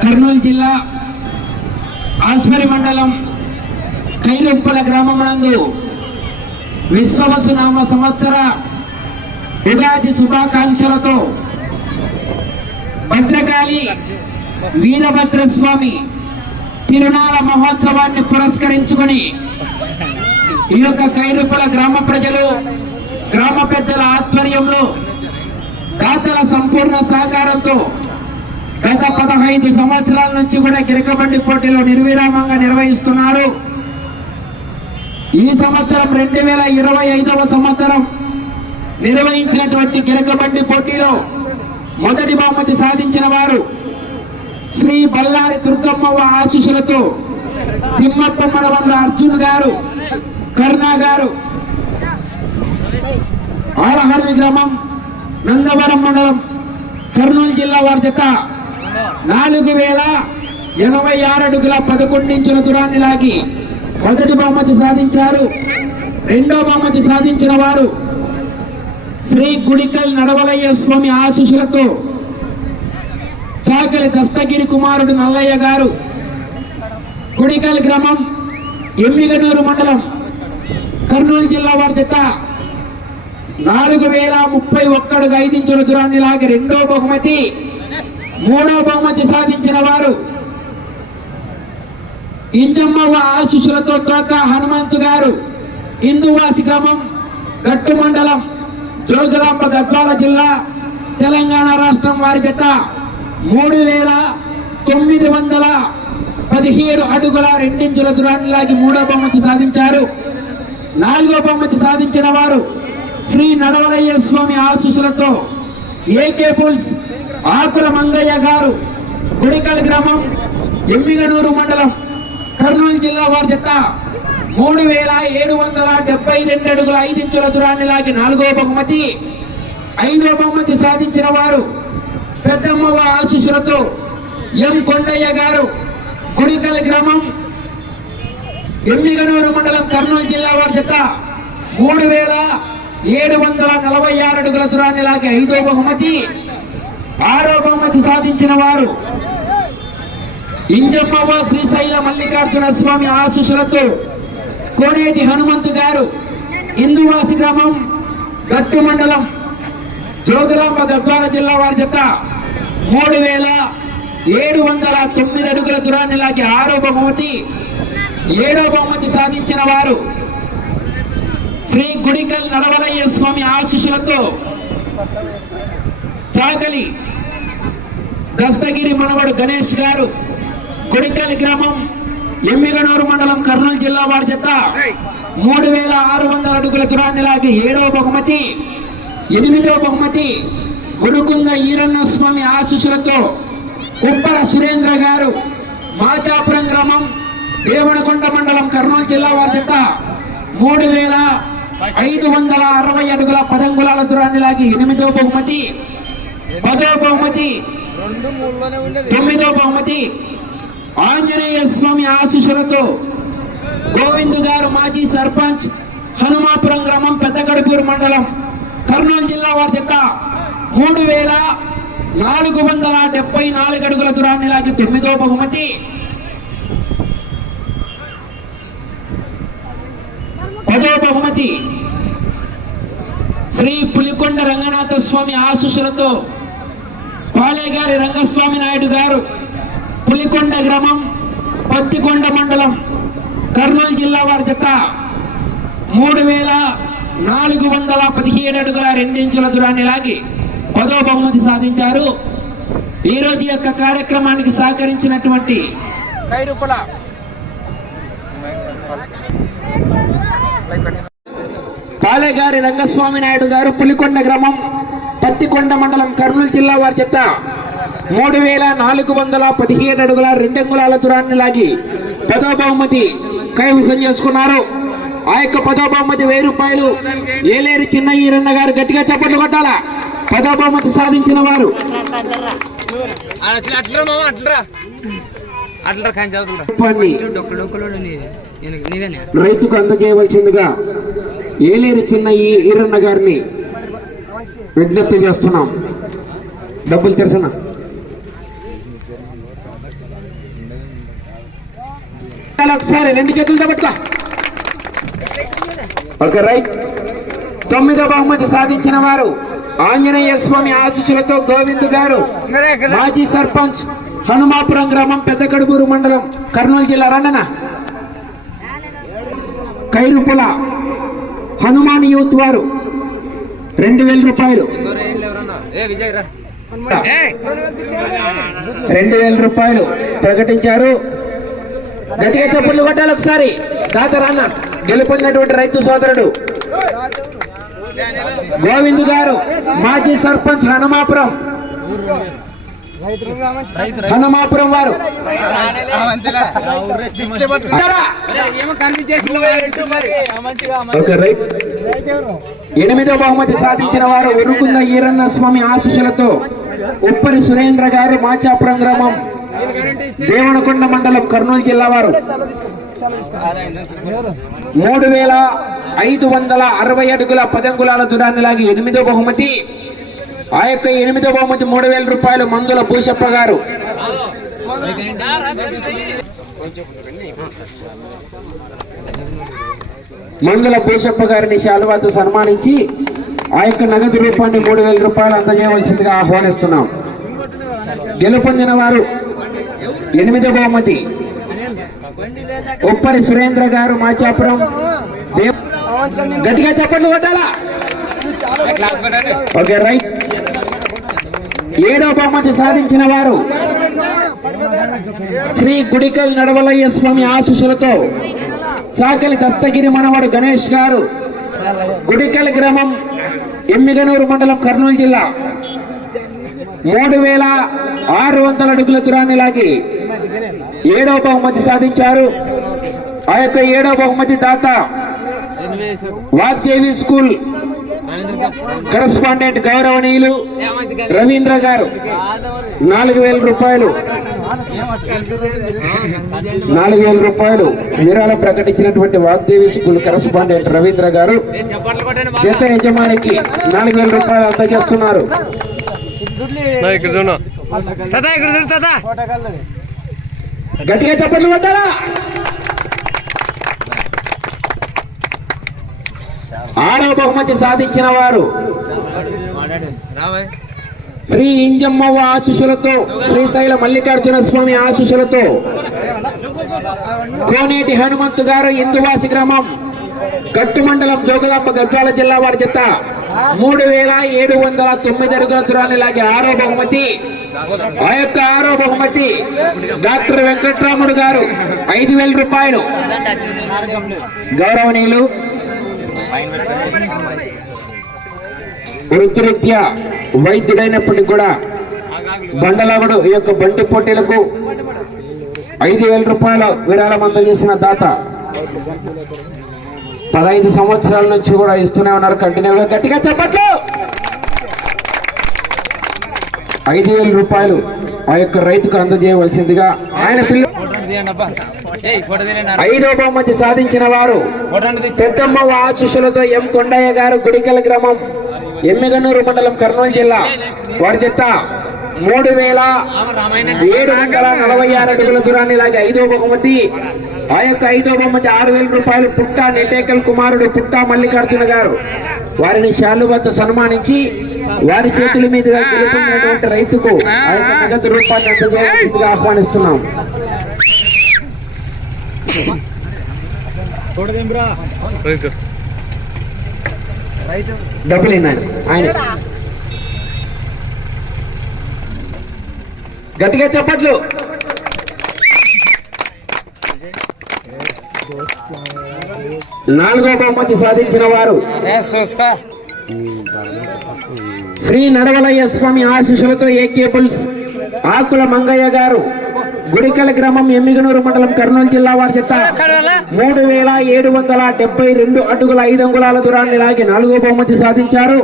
కర్నూలు జిల్లా ఆస్మరి మండలం కైలుప్పల గ్రామమునందు విశ్వవసునామ సంవత్సర ఉగాది శుభాకాంక్షలతో భద్రకాళి వీరభద్రస్వామి స్వామి తిరునాళ మహోత్సవాన్ని పురస్కరించుకొని ఈ యొక్క కైరుపల గ్రామ ప్రజలు గ్రామ పెద్దల ఆధ్వర్యంలో దాతల సంపూర్ణ సహకారంతో గత పదహైదు సంవత్సరాల నుంచి కూడా గిరకబండి పోటీలో నిర్విరామంగా నిర్వహిస్తున్నారు. ఈ సంవత్సరం రెండు వేల ఇరవై ఐదవ సంవత్సరం నిర్వహించినటువంటి గిరకబండి పోటీలో మొదటి బహుమతి సాధించిన వారు శ్రీ బల్లారి దుర్గమ్మవ్వ ఆశీస్సులతో తిమ్మప్ప మనవల్ల అర్జున్ గారు కరుణా గారు ఆలహర్వి గ్రామం నందవరం మండలం కర్నూలు జిల్లా వారి జత నాలుగు వేల ఎనభై ఆరు అడుగుల పదకొండు ఇంచుల దూరాన్ని లాగి మొదటి బహుమతి సాధించారు. రెండో బహుమతి సాధించిన వారు శ్రీ గుడికల్ నడవలయ్య స్వామి ఆశిషులతో చాకలి దస్తగిరి కుమారుడు నల్లయ్య గారు గుడికల్ గ్రామం ఎమ్మిగనూరు మండలం కర్నూలు జిల్లా వారి జత నాలుగు వేల ముప్పై ఒక్కడుగు ఐదించుల దూరాన్ని లాగి రెండో బహుమతి మూడో బహుమతి సాధించిన వారు ఇంజమ్మవ్వ ఆశిషులతో తోక హనుమంతు గారు హిందూవాసి గ్రామం గట్టు మండలం జోగులాంబ గద్వాల జిల్లా తెలంగాణ రాష్ట్రం వారి జత మూడు వేల తొమ్మిది వందల పదిహేడు అడుగుల రెండించుల దూరాన్ని లాగి మూడో బహుమతి సాధించారు. నాలుగో బహుమతి సాధించిన వారు శ్రీ నడవలయ్య స్వామి ఆశీస్సులతో ఏకే పుల్స్ ఆకుల మంగయ్య గారు గుడికల్ గ్రామం ఎమ్మిగనూరు మండలం కర్నూలు జిల్లా వారి జత మూడు వేల ఏడు వందల డెబ్బై రెండు అడుగుల ఐదు ఇంచుల దూరాన్ని లాగి నాలుగో బహుమతి ఐదో బహుమతి సాధించిన వారు పెద్దమ్మవ ఆశీస్సులతో ఎం కొండయ్య గారు గుడికల్ గ్రామం ఎమ్మిగనూరు మండలం కర్నూలు జిల్లా వారి జత మూడు వేల ఏడు వందల నలభై ఆరు అడుగుల దూరాన్ని లాగే ఐదో బహుమతి ఆరో బహుమతి సాధించిన వారు ఇంజమ్మవ శ్రీశైల మల్లికార్జున స్వామి ఆశీస్సులతో కోనేటి హనుమంతు గారు ఇందువాసి గ్రామం గట్టు మండలం జోగులాంబ గద్వాల జిల్లా వారి జత మూడు వేల ఏడు వందల తొమ్మిది అడుగుల దూరాన్ని లాగి ఆరో బహుమతి ఏడో బహుమతి సాధించిన వారు శ్రీ గుడికల్ నడవరయ్య స్వామి ఆశీస్సులతో చాకలి దస్తగిరి మనవడు గణేష్ గారు కొడికల్ గ్రామం ఎమ్మిగనూరు మండలం కర్నూలు జిల్లా వారి జత మూడు వేల ఆరు వందల అడుగుల దూరాన్ని లాగి ఏడవ బహుమతి ఎనిమిదవ బహుమతి గురుకుంద ఈరన్న స్వామి ఆశీస్సులతో ఉప్పల సురేంద్ర గారు మాచాపురం గ్రామం దేవనకొండ మండలం కర్నూలు జిల్లా వారి జత మూడు వేల ఐదు వందల అరవై అడుగుల పదంగులాల దూరాన్ని లాగి ఎనిమిదో బహుమతి పదో బహుమతి తొమ్మిదో బహుమతి. ఆంజనేయ స్వామి ఆశీస్సులతో గోవిందు గారు మాజీ సర్పంచ్ హనుమాపురం గ్రామం పెద్దగడుపూరు మండలం కర్నూలు జిల్లా వారి చెత్త మూడు వేల నాలుగు వందల డెబ్బై నాలుగు అడుగుల దూరాన్ని లాగి తొమ్మిదో బహుమతి. పదో బహుమతి. శ్రీ పులికొండ రంగనాథ స్వామి ఆశుషులతో పాలేగారి రంగస్వామి నాయుడు గారు పులికొండ గ్రామం పత్తికొండ మండలం కర్నూలు జిల్లా వారి జత మూడు వేల నాలుగు వందల పదిహేడు అడుగుల రెండించుల దూరాన్ని లాగి పదో బహుమతి సాధించారు. ఈరోజు యొక్క కార్యక్రమానికి సహకరించినటువంటి కైరుపల పాలేగారి రంగస్వామి నాయుడు గారు పులికొండ గ్రామం పత్తికొండ మండలం కర్నూలు జిల్లా వారి చెత్త మూడు వేల నాలుగు వందల పదిహేడు అడుగుల రెండంగుళాల దూరాన్ని లాగి పదో బహుమతి కైవసం చేసుకున్నారు. ఆ యొక్క పదో బహుమతి వెయ్యి రూపాయలు ఏలేరి చిన్న ఈరన్న గారు గట్టిగా చప్పట్లు కొట్టాలా? పదో బహుమతి సాధించిన వారు. అట్లా అట్లా అట్లా. రైతుకు అందజేయవలసిందిగా ఏలేరి చిన్న ఈ ఈరన్న గారిని విజ్ఞప్తి చేస్తున్నాం. డబ్బులు తెలుసునా ఒకసారి రెండు చేతులతో పట్టుకో ఓకే రైట్. తొమ్మిదో బహుమతి సాధించిన వారు ఆంజనేయ స్వామి ఆశీస్సులతో గోవింద్ గారు మాజీ సర్పంచ్ హనుమాపురం గ్రామం పెద్దకడుబూరు మండలం కర్నూలు జిల్లా రండన? కైరుపుల హనుమాన్ యూత్ వారు. రెండు వేల రూపాయలు. రెండు వేల రూపాయలు ప్రకటించారు. గట్టిగా చప్పట్లు కొట్టాలి ఒకసారి. దాత రాన్న గెలుపొందినటువంటి రైతు సోదరుడు. గోవింద్ గారు మాజీ సర్పంచ్ హనుమాపురం. హనుమాపురం వారు. ఎనిమిదో బహుమతి సాధించిన వారు ఉరుకుంద ఈరన్న స్వామి ఆశీస్సులతో ఉప్పరి సురేంద్ర గారు మాచాపురం గ్రామం దేవనకొండ మండలం కర్నూలు జిల్లా వారు. మూడు వేల ఐదు వందల అరవై అడుగుల పదంగులాల దూరాన్ని లాగి ఎనిమిదో బహుమతి ఆ యొక్క ఎనిమిదో బహుమతి మూడు వేల రూపాయలు మందుల భూషప్ప గారు. మందుల భూషప్ప గారిని శాలువాతో సన్మానించి ఆ యొక్క నగదు రూపాన్ని మూడు వేల రూపాయలు అందజేయవలసిందిగా ఆహ్వానిస్తున్నాం. గెలుపొందిన వారు ఎనిమిదో బహుమతి. ఉప్పరి సురేంద్ర గారు మాచాపురం. గట్టిగా చప్పట్లు కొట్టాలా? Okay right. ఏడో బహుమతి సాధించిన వారు శ్రీ గుడికల్ నడవలయ్య స్వామి ఆశీస్సులతో చాకలి దత్తగిరి మనవడు గణేష్ గారు గుడికల్ గ్రామం ఎమ్మిగనూరు మండలం కర్నూలు జిల్లా మూడు వేల ఆరు వందల అడుగుల దూరాన్ని లాగి ఏడో బహుమతి సాధించారు. ఆ యొక్క ఏడో బహుమతి దాత వాగ్దేవి స్కూల్ కరస్పాండెంట్ గౌరవనీయులు రవీంద్ర గారు. నాలుగు వేల రూపాయలు. నాలుగు వేల రూపాయలు. విరాళం ప్రకటించినటువంటి వాగ్దేవి స్కూల్ కరస్పాండెంట్ రవీంద్ర గారు. జత యజమానికి నాలుగు వేల రూపాయలు అందజేస్తున్నారు. గట్టిగా చప్పట్లు కొట్టాలా ఆరో బహుమతి సాధించిన వారు శ్రీ ఇంజమ్మవ్వ ఆశీస్సులతో శ్రీశైల మల్లికార్జున స్వామి ఆశీస్సులతో కోనేటి హనుమంతు గారు ఇందువాసి గ్రామం కట్టుమండలం జోగులాంబ గద్వాల జిల్లా వారి జత. మూడు వేల ఏడు వందల తొమ్మిది అడుగుల దూరాన్ని లాగే ఆరో బహుమతి ఆ యొక్క ఆరో బహుమతి డాక్టర్ వెంకట్రాముడు గారు ఐదు వేల రూపాయలు. గౌరవనీయులు వృత్తిరీత్యా వైద్యుడైనప్పటికీ కూడా బండలాగుడు ఈ యొక్క బండి పోటీలకు ఐదు వేల రూపాయల విరాళం అందజేసిన దాత పదహైదు సంవత్సరాల నుంచి కూడా ఇస్తూనే ఉన్నారు. కంటిన్యూగా గట్టిగా చెప్పట్లు! ఐదు వేల రూపాయలు ఆ యొక్క రైతుకు అందజేయవలసిందిగా ఆయన పిల్ల ఐదో బహుమతి సాధించిన వారు పెద్దమ్మ ఆశీస్సులతో ఎం కొండయ్య గారు గుడికల గ్రామం ఎమ్మిగనూరు మండలం కర్నూలు జిల్లా. వారి జత మూడు వేల ఏడు వందల నలభై ఆరు అడుగుల దూరాన్ని లాగి ఐదో బహుమతి. ఆ యొక్క ఐదో బహుమతి ఆరు వేల రూపాయలు పుట్ట నెటేకల్ కుమారుడు పుట్ట మల్లికార్జున గారు. వారిని శాలువతో సన్మానించి వారి చేతుల మీదుగా గెలుపొందినటువంటి రైతుకు ఆ యొక్క నగదు రూపాన్ని అందజేయాల్సిందిగా ఆహ్వానిస్తున్నాం. డబ్బులు ఆయన. గట్టిగా చెప్పట్లు నాలుగో బహుమతి సాధించిన వారు శ్రీ నడవలయ్య స్వామి ఆశీస్సులతో ఏ కేబుల్స్ ఆకుల మంగయ్య గారు. గుడికల గ్రామం ఎమ్మిగనూరు మండలం కర్నూలు జిల్లా వారి జత. మూడు వేల ఏడు వందల డెబ్బై రెండు అడుగుల ఐదు అంగుళాల దూరాన్ని లాగి నాలుగో బహుమతి సాధించారు.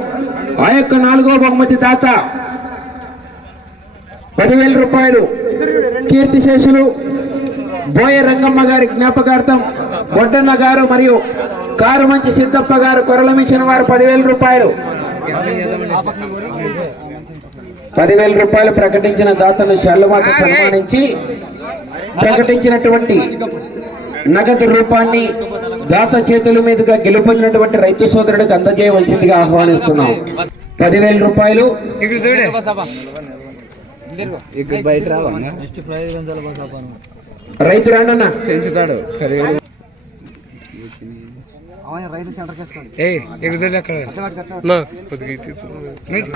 ఆ యొక్క నాలుగో బహుమతి దాత పదివేల రూపాయలు కీర్తిశేషులు బోయ రంగమ్మ గారి జ్ఞాపకార్థం బొడ్డన్న గారు మరియు కారు మంచి సిద్ధప్ప గారు కొరల మిషన్ వారు పదివేల రూపాయలు. పదివేల రూపాయలు ప్రకటించిన దాతను శాలువాత సన్మానించి ప్రకటించినటువంటి నగదు రూపాన్ని దాత చేతుల మీదుగా గెలుపొందినటువంటి రైతు సోదరుడికి అందజేయవలసిందిగా ఆహ్వానిస్తున్నాం. పదివేల రూపాయలు రైతు రాండన్న పెంచుతాడు.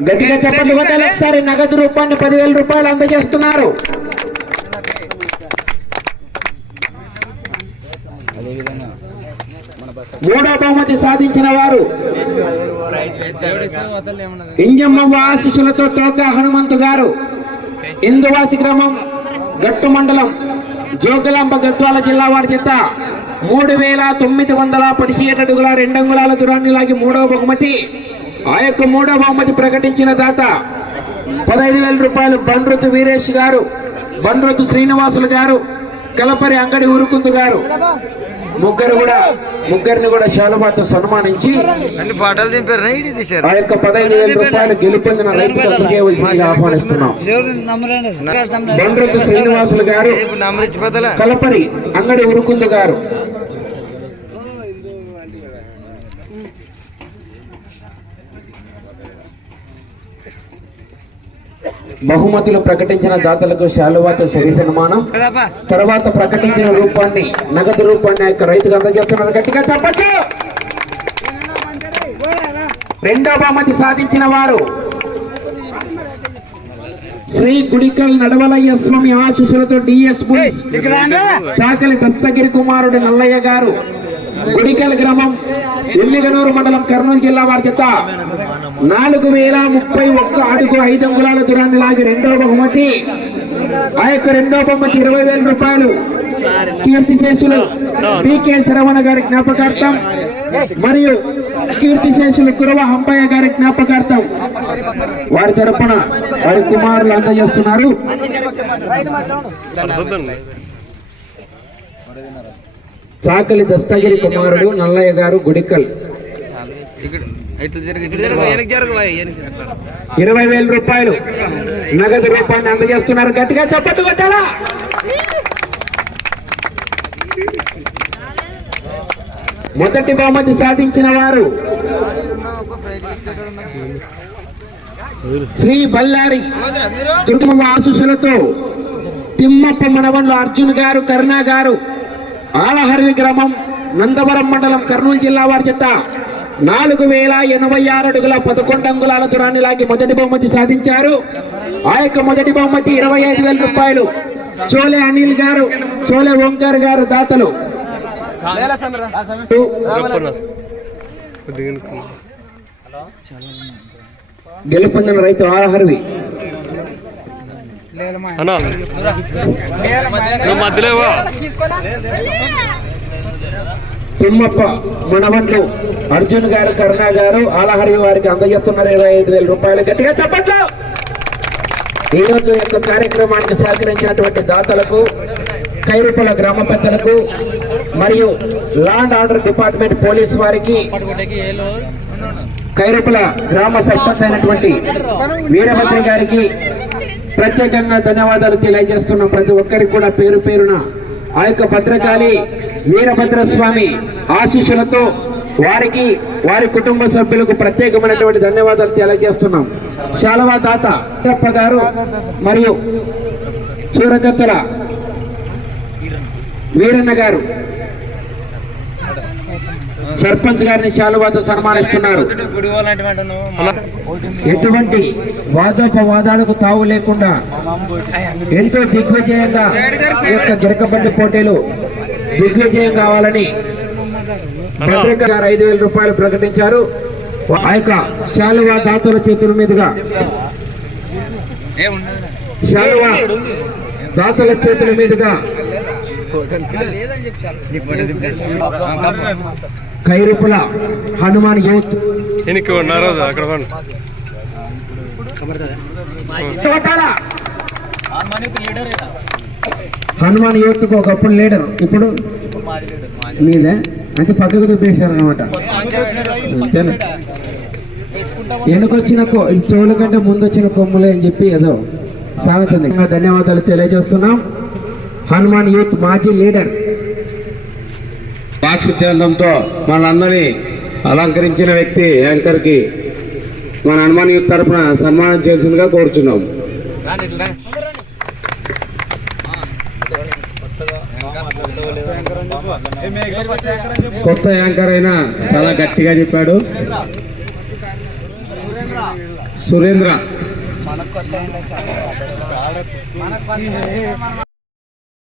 గట్టిగా చెప్పండి కొట్టాలి ఒకసారి నగదు రూపాన్ని పదివేల రూపాయలు అందజేస్తున్నారు. మూడో బహుమతి సాధించిన వారు ఇంజమ్మ ఆశిషులతో తోక హనుమంతు గారు. ఇందువాసి గ్రామం గట్టు మండలం జోగులాంబ గద్వాల జిల్లా వారి చేత మూడు వేల తొమ్మిది వందల పదిహేడు అడుగుల రెండు అంగుళాల దూరాన్ని లాగి మూడవ బహుమతి. ఆ యొక్క మూడవ బహుమతి ప్రకటించిన దాత పదహైదు వేల రూపాయలు బండ్రుతు వీరేష్ గారు బండ్రుతు శ్రీనివాసులు గారు కలపరి అంగడి ఉరుకుందు గారు. ముగ్గురు కూడా ముగ్గురిని కూడా శాలువాతో సన్మానించి ఆ యొక్క పదహైదు వేల రూపాయలు గెలుపొందిన రైతుకు అందజేయవలసిందిగా ఆహ్వానిస్తున్నాం. బండ్రుతు శ్రీనివాసులు గారు కలపరి అంగడి ఉరుకుందు గారు. బహుమతులు ప్రకటించిన దాతలకు శాలువాతో సరి సన్మానం. తర్వాత ప్రకటించిన రూపాన్ని నగదు రూపాన్ని యొక్క రైతుకు అందజేస్తున్నారు. గట్టిగా చెప్పచ్చు. రెండో బహుమతి సాధించిన వారు శ్రీ గుడికల్ నడవలయ్య స్వామి ఆశీస్సులతో డిఎస్ చాకలి దస్తగిరి కుమారుడు నల్లయ్య గారు. గుడికల్ గ్రామం ఎల్లిగనూరు మండలం కర్నూలు జిల్లా వారి చేత నాలుగు వేల ముప్పై ఒక్క అడుగు ఐదు అంగుళాల దూరాన్ని లాగి రెండో బహుమతి ఆ యొక్క రెండో బహుమతి ఇరవై వేల రూపాయలు కీర్తిశేషులు పికే శరవణ గారి జ్ఞాపకార్థం మరియు కీర్తిశేషులు కురవ హంపయ్య గారి జ్ఞాపకార్థం. వారి తరపున వారి కుమారులు అందజేస్తున్నారు. చాకలి దస్తగిరి కుమారుడు నల్లయ్య గారు గుడికల్. ఇరవై వేల రూపాయలు నగదు రూపాన్ని అందజేస్తున్నారు. గట్టిగా చప్పట్టు కొట్టాలా? మొదటి బహుమతి సాధించిన వారు శ్రీ బల్లారి దుర్గమ్మ ఆశుషులతో తిమ్మప్ప మనవన్లు అర్జున్ గారు కరుణా గారు ఆలహర్వి గ్రామం నందవరం మండలం కర్నూలు జిల్లా వారి చేత నాలుగు వేల ఎనభై ఆరు అడుగుల పదకొండు అంగుళాల దూరాన్ని లాగి మొదటి బహుమతి సాధించారు. ఆ యొక్క మొదటి బహుమతి ఇరవై ఐదు వేల రూపాయలు. చోలే అనిల్ గారు చోలే ఓంకార్ గారు దాతలు. గెలుపొందిన రైతు ఆలహర్వి. తిమ్మప్ప మనవన్లు అర్జున్ గారు కరుణ గారు ఆలహరి వారికి అందజేస్తున్నారు ఇరవై ఐదు వేల రూపాయలు. గట్టిగా చెప్పట్లు. ఈ రోజు యొక్క కార్యక్రమానికి సహకరించినటువంటి దాతలకు కైరుపల గ్రామ పెద్దలకు మరియు లాండ్ ఆర్డర్ డిపార్ట్మెంట్ పోలీస్ వారికి కైరుపల గ్రామ సర్పంచ్ అయినటువంటి వీరభద్రి గారికి ప్రత్యేకంగా ధన్యవాదాలు తెలియజేస్తున్నాం ప్రతి ఒక్కరికి కూడా పేరు పేరున ఆ యొక్క భద్రకాళి వీరభద్ర స్వామి ఆశీస్సులతో వారికి వారి కుటుంబ సభ్యులకు ప్రత్యేకమైనటువంటి ధన్యవాదాలు తెలియజేస్తున్నాం. శాలవా దాత వీరప్ప గారు మరియు సూరకత్తల వీరన్న గారు. సర్పంచ్ గారిని శాలువాతో సన్మానిస్తున్నారు. ఎటువంటి వాదోపవాదాలకు తావు లేకుండా ఎంతో దిగ్విజయంగా ఈ యొక్క గిరకబండి పోటీలు దిగ్విజయం కావాలని భద్రక గారు ఐదు వేల రూపాయలు ప్రకటించారు. ఆ యొక్క శాలువా దాతల చేతుల మీదుగా శాలువా దాతల చేతుల మీదుగా కైరుపుల హనుమాన్ యూత్. ఉన్నారు అక్కడ? హనుమాన్ యూత్కు ఒకప్పుడు లీడర్ ఇప్పుడు మీదే. అయితే పక్కకు చూపేశారు అనమాట వెనుకొచ్చిన చెవుల కంటే ముందు వచ్చిన కొమ్ములే అని చెప్పి ఏదో ఇంకా ధన్యవాదాలు తెలియజేస్తున్నాం. హనుమాన్ యూత్ మాజీ లీడర్. వాక్సిద్ధాంతంతో మనందరినీ అలంకరించిన వ్యక్తి యాంకర్కి మన హనుమాన్ యూత్ తరపున సన్మానం చేసిందిగా కోరుచున్నాం. కొత్త యాంకర్ అయినా చాలా గట్టిగా చెప్పాడు. సురేంద్ర.